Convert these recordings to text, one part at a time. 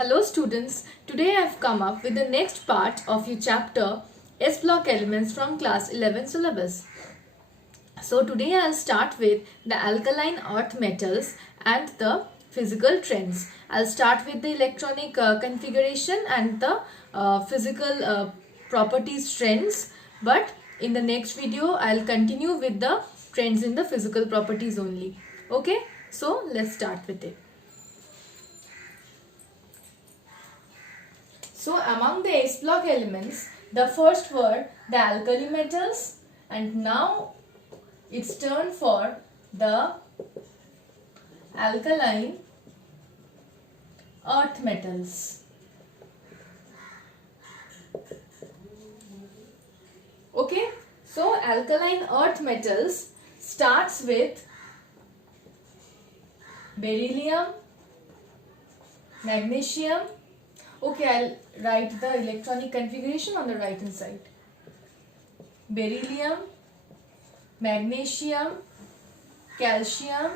Hello students, today I have come up with the next part of your chapter S block elements from class 11 syllabus. So today I'll start with the alkaline earth metals and the physical trends. I'll start with the electronic configuration and the physical properties trends, but in the next video I'll continue with the trends in the physical properties only. Okay, so let's start with it. So among the S block elements, the first were the alkali metals, and now it's turn for the alkaline earth metals. Okay, so alkaline earth metals starts with beryllium, magnesium. Okay, I'll write the electronic configuration on the right hand side. Beryllium, magnesium, calcium,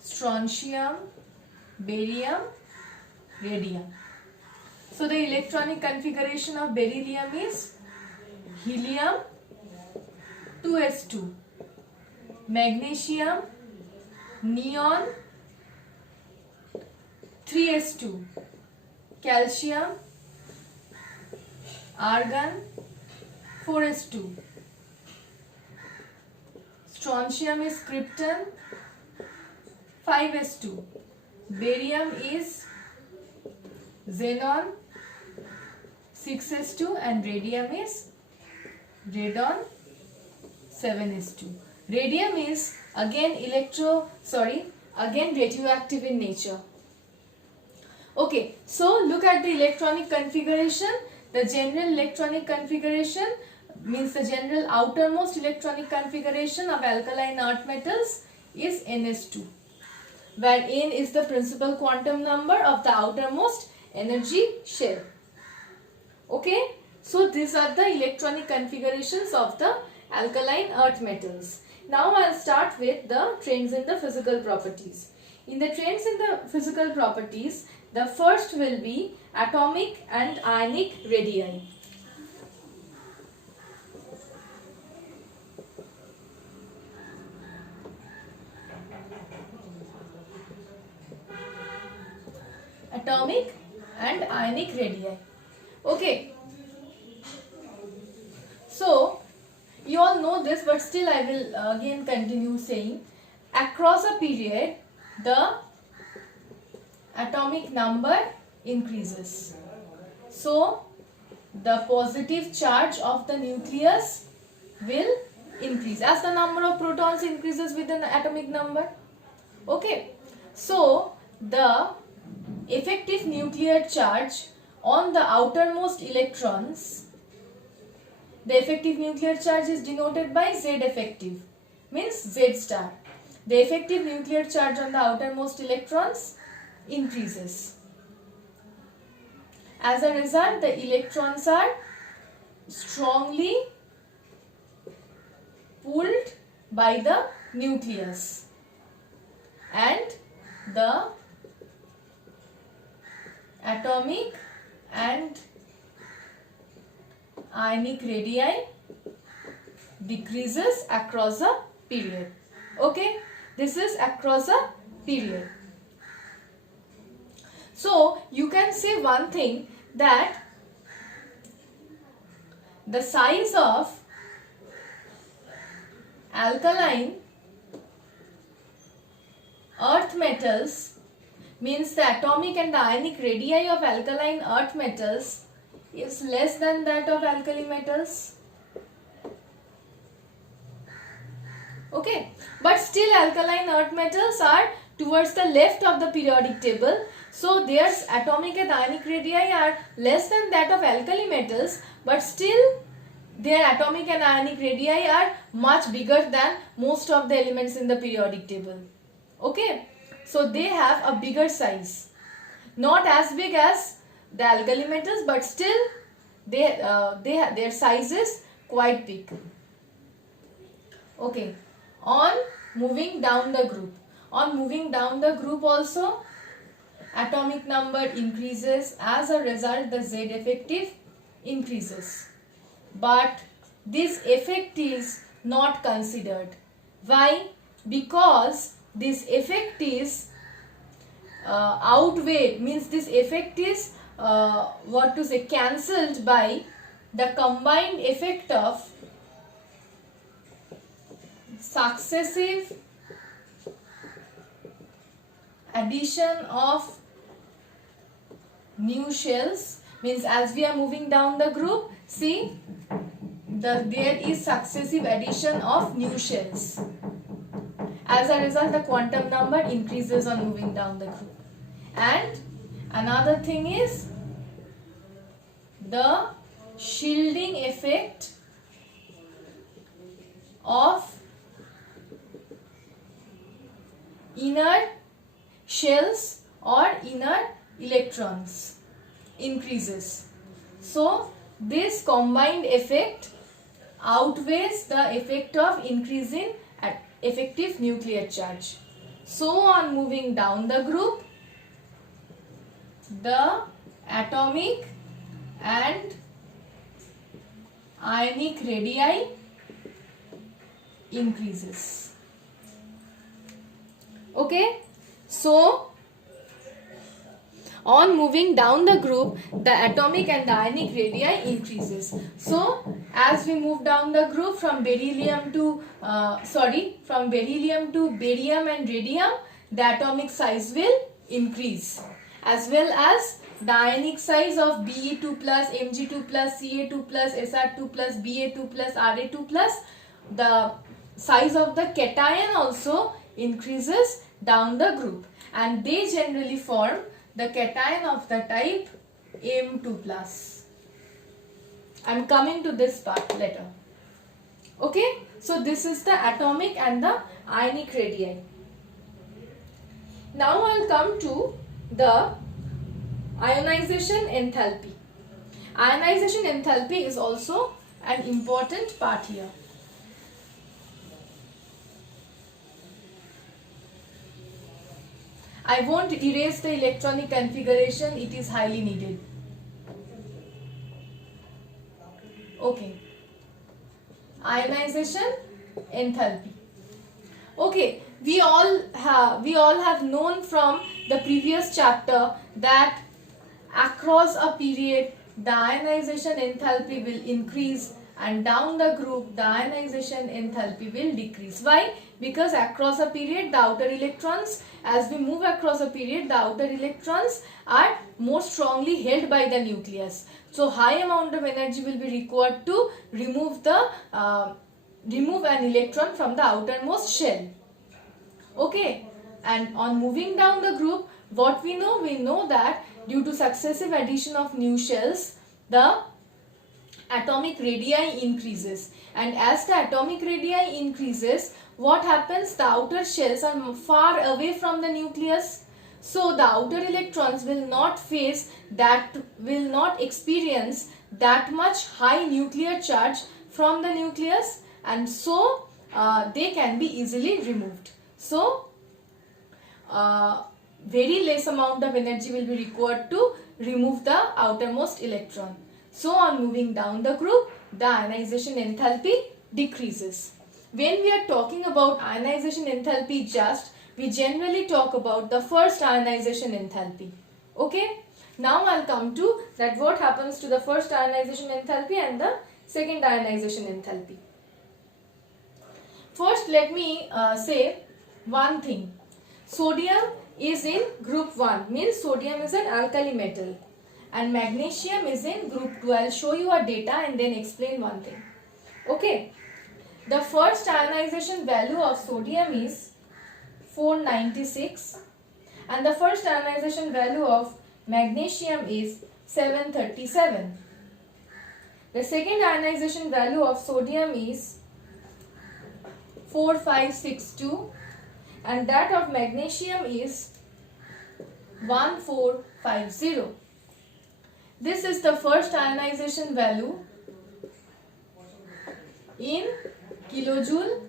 strontium, barium, radium. So the electronic configuration of beryllium is helium 2s2, magnesium, neon 3s2, calcium, argon 4s2, strontium is krypton 5s2, barium is xenon 6s2 and radium is radon 7s2. Radium is again radioactive in nature. Okay, so look at the electronic configuration. The general electronic configuration means the general outermost electronic configuration of alkaline earth metals is Ns2, where N is the principal quantum number of the outermost energy shell. Okay, so these are the electronic configurations of the alkaline earth metals. Now I'll start with the trends in the physical properties. In the trends in the physical properties, the first will be atomic and ionic radii. Atomic and ionic radii. Okay. So, you all know this, but still I will again continue saying, across a period, the atomic number increases. So, the positive charge of the nucleus will increase as the number of protons increases with the atomic number. Okay. So, the effective nuclear charge on the outermost electrons, the effective nuclear charge is denoted by Z effective, means Z star. The effective nuclear charge on the outermost electrons increases. As a result, the electrons are strongly pulled by the nucleus, and the atomic and ionic radii decreases across a period. Okay, this is across a period. So you can say one thing, that the size of alkaline earth metals, means the atomic and the ionic radii of alkaline earth metals, is less than that of alkali metals. Okay, but still alkaline earth metals are towards the left of the periodic table. So their atomic and ionic radii are less than that of alkali metals, but still their atomic and ionic radii are much bigger than most of the elements in the periodic table. Okay, so they have a bigger size, not as big as the alkali metals, but still their size is quite big. Okay, on moving down the group. On moving down the group also, atomic number increases. As a result, the Z effective increases. But this effect is not considered. Why? Because this effect is outweighed, means this effect is cancelled by the combined effect of successive addition of new shells. Means as we are moving down the group, see there is successive addition of new shells. As a result, the quantum number increases on moving down the group. And another thing is the shielding effect of inner shells or inner electrons increases. So this combined effect outweighs the effect of increasing effective nuclear charge. So on moving down the group, the atomic and ionic radii increases. Okay, so on moving down the group, the atomic and the ionic radii increases. So as we move down the group from beryllium to barium and radium, the atomic size will increase, as well as the ionic size of Be2+, Mg2+, Ca2+, Sr2+, Ba2+, Ra2+, the size of the cation also increases down the group, and they generally form the cation of the type M2+. I am coming to this part later. Okay, so this is the atomic and the ionic radii. Now I will come to the ionization enthalpy. Ionization enthalpy is also an important part here. I won't erase the electronic configuration, it is highly needed. Okay. Ionization enthalpy. Okay, we all have known from the previous chapter that across a period the ionization enthalpy will increase, and down the group the ionization enthalpy will decrease. Why? Because across a period the outer electrons, as we move across a period, the outer electrons are more strongly held by the nucleus. So high amount of energy will be required to remove an electron from the outermost shell. Okay, and on moving down the group, what we know? We know that due to successive addition of new shells, the atomic radii increases, and as the atomic radii increases, what happens? The outer shells are far away from the nucleus, so the outer electrons will not experience that much high nuclear charge from the nucleus, and so they can be easily removed. So very less amount of energy will be required to remove the outermost electron. So on moving down the group, the ionization enthalpy decreases. When we are talking about ionization enthalpy, we generally talk about the first ionization enthalpy. Okay, now I'll come to that what happens to the first ionization enthalpy and the second ionization enthalpy. First, let me say one thing. Sodium is in group 1, means sodium is an alkali metal, and magnesium is in group 2. I'll show you a data and then explain one thing. Okay, the first ionization value of sodium is 496 and the first ionization value of magnesium is 737. The second ionization value of sodium is 4562 and that of magnesium is 1450. This is the first ionization value in kilojoule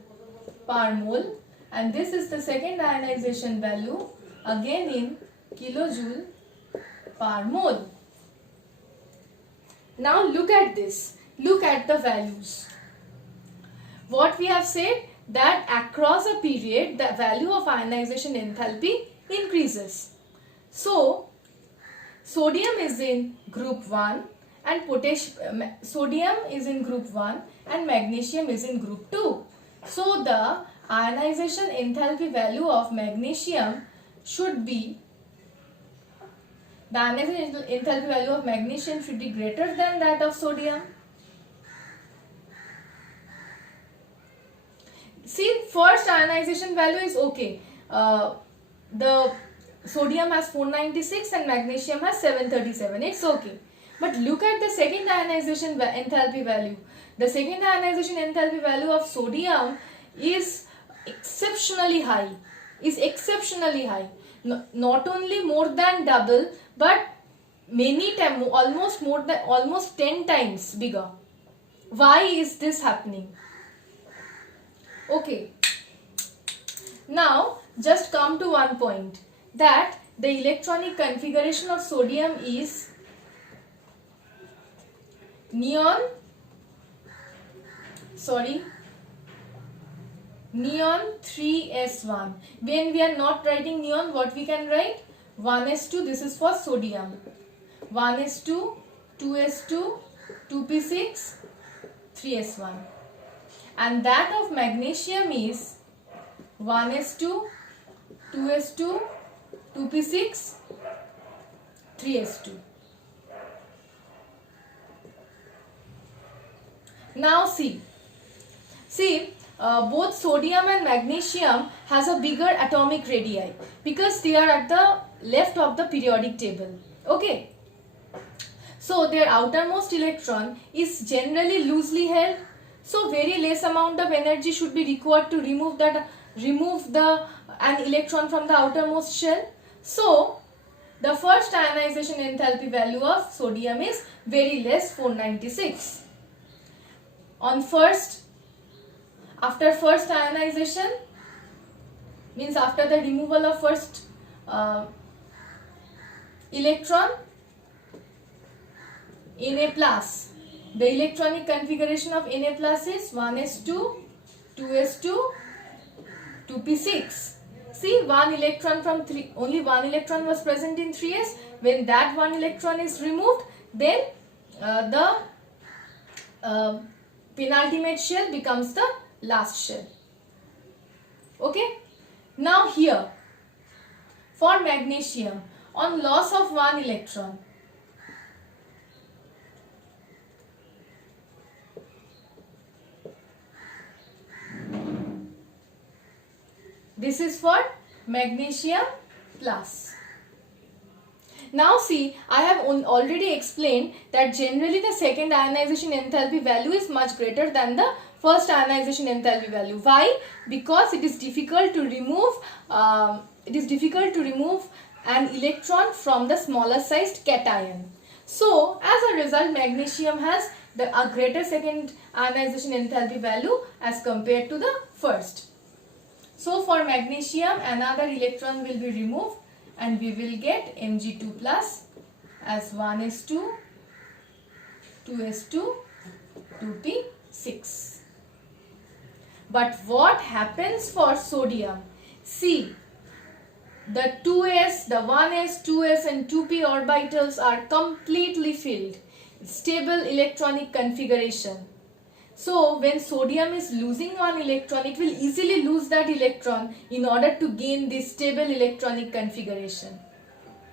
per mole, and this is the second ionization value again in kilojoule per mole. Now look at this. Look at the values. What we have said, that across a period the value of ionization enthalpy increases. So sodium is in group 1 and sodium is in group 1 and magnesium is in group 2. So the ionization enthalpy value of magnesium should be, the ionization enthalpy value of magnesium should be greater than that of sodium. See, first ionization value is okay. The sodium has 496 and magnesium has 737. It's okay. But look at the second ionization enthalpy value. The second ionization enthalpy value of sodium is exceptionally high. Not only more than double, but many times, almost 10 times bigger. Why is this happening? Okay. Now just come to one point, that the electronic configuration of sodium is neon 3s1. When we are not writing neon, what we can write? 1s2, this is for sodium. 1s2, 2s2, 2p6, 3s1. And that of magnesium is 1s2, 2s2, 2p6, 3s2. Now see, both sodium and magnesium has a bigger atomic radii because they are at the left of the periodic table. Okay. So their outermost electron is generally loosely held. So very less amount of energy should be required to remove an electron from the outermost shell. So the first ionization enthalpy value of sodium is very less, 496. After first ionization, means after the removal of first electron, Na+, the electronic configuration of Na+ is 1s2, 2s2, 2p6. See, only one electron was present in 3s. When that one electron is removed, then the penultimate shell becomes the last shell. Okay. Now here, for magnesium, on loss of one electron, this is for magnesium plus. Now see, I have already explained that generally the second ionization enthalpy value is much greater than the first ionization enthalpy value. Why? Because it is difficult to remove an electron from the smaller sized cation. So as a result, magnesium has a greater second ionization enthalpy value as compared to the first. So for magnesium, another electron will be removed and we will get Mg2 plus as 1s2, 2s2, 2p6. But what happens for sodium? See, the 2s, the 1s, 2s and 2p orbitals are completely filled. Stable electronic configuration. So when sodium is losing one electron, it will easily lose that electron in order to gain this stable electronic configuration.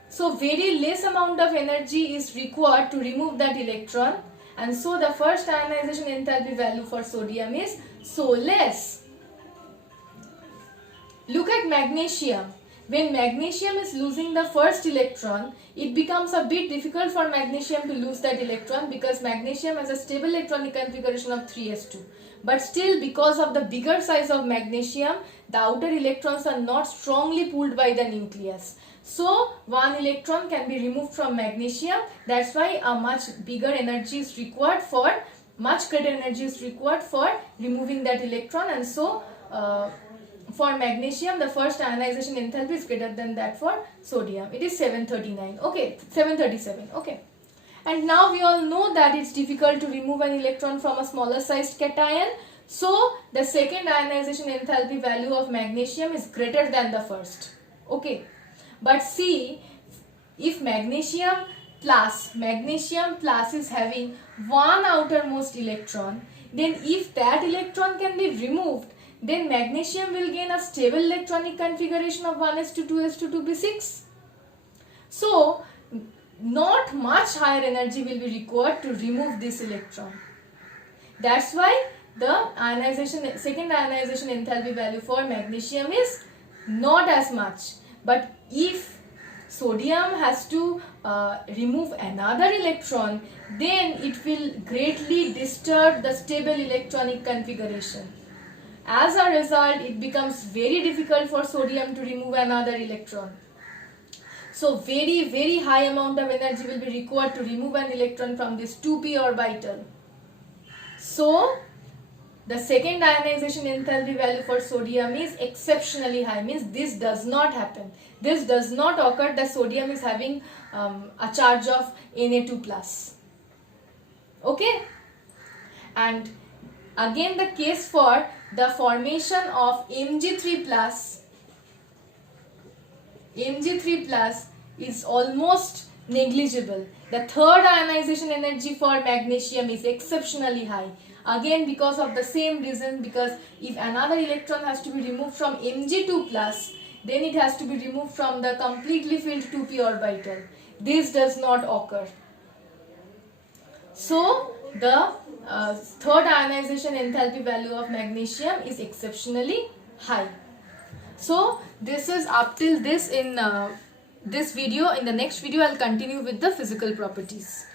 So very less amount of energy is required to remove that electron, and so the first ionization enthalpy value for sodium is so less. Look at magnesium. When magnesium is losing the first electron, it becomes a bit difficult for magnesium to lose that electron because magnesium has a stable electronic configuration of 3s2. But still, because of the bigger size of magnesium, the outer electrons are not strongly pulled by the nucleus. So one electron can be removed from magnesium. That's why a much greater energy is required for removing that electron, and so for magnesium, the first ionization enthalpy is greater than that for sodium. It is 739. Okay, 737. Okay. And now we all know that it's difficult to remove an electron from a smaller sized cation. So the second ionization enthalpy value of magnesium is greater than the first. Okay. But see, if magnesium plus is having one outermost electron, then if that electron can be removed, then magnesium will gain a stable electronic configuration of 1s2 2s2 2p6. So not much higher energy will be required to remove this electron. That's why the second ionization enthalpy value for magnesium is not as much. But if sodium has to remove another electron, then it will greatly disturb the stable electronic configuration. As a result, it becomes very difficult for sodium to remove another electron. So very, very high amount of energy will be required to remove an electron from this 2p orbital. So the second ionization enthalpy value for sodium is exceptionally high, means this does not happen. This does not occur that sodium is having a charge of Na2+. Okay? And again the case for the formation of Mg3+. Mg3+ is almost negligible. The third ionization energy for magnesium is exceptionally high. Again because of the same reason, because if another electron has to be removed from Mg2+, then it has to be removed from the completely filled 2p orbital. This does not occur. So the third ionization enthalpy value of magnesium is exceptionally high. So this is up till this in this video. In the next video I'll continue with the physical properties.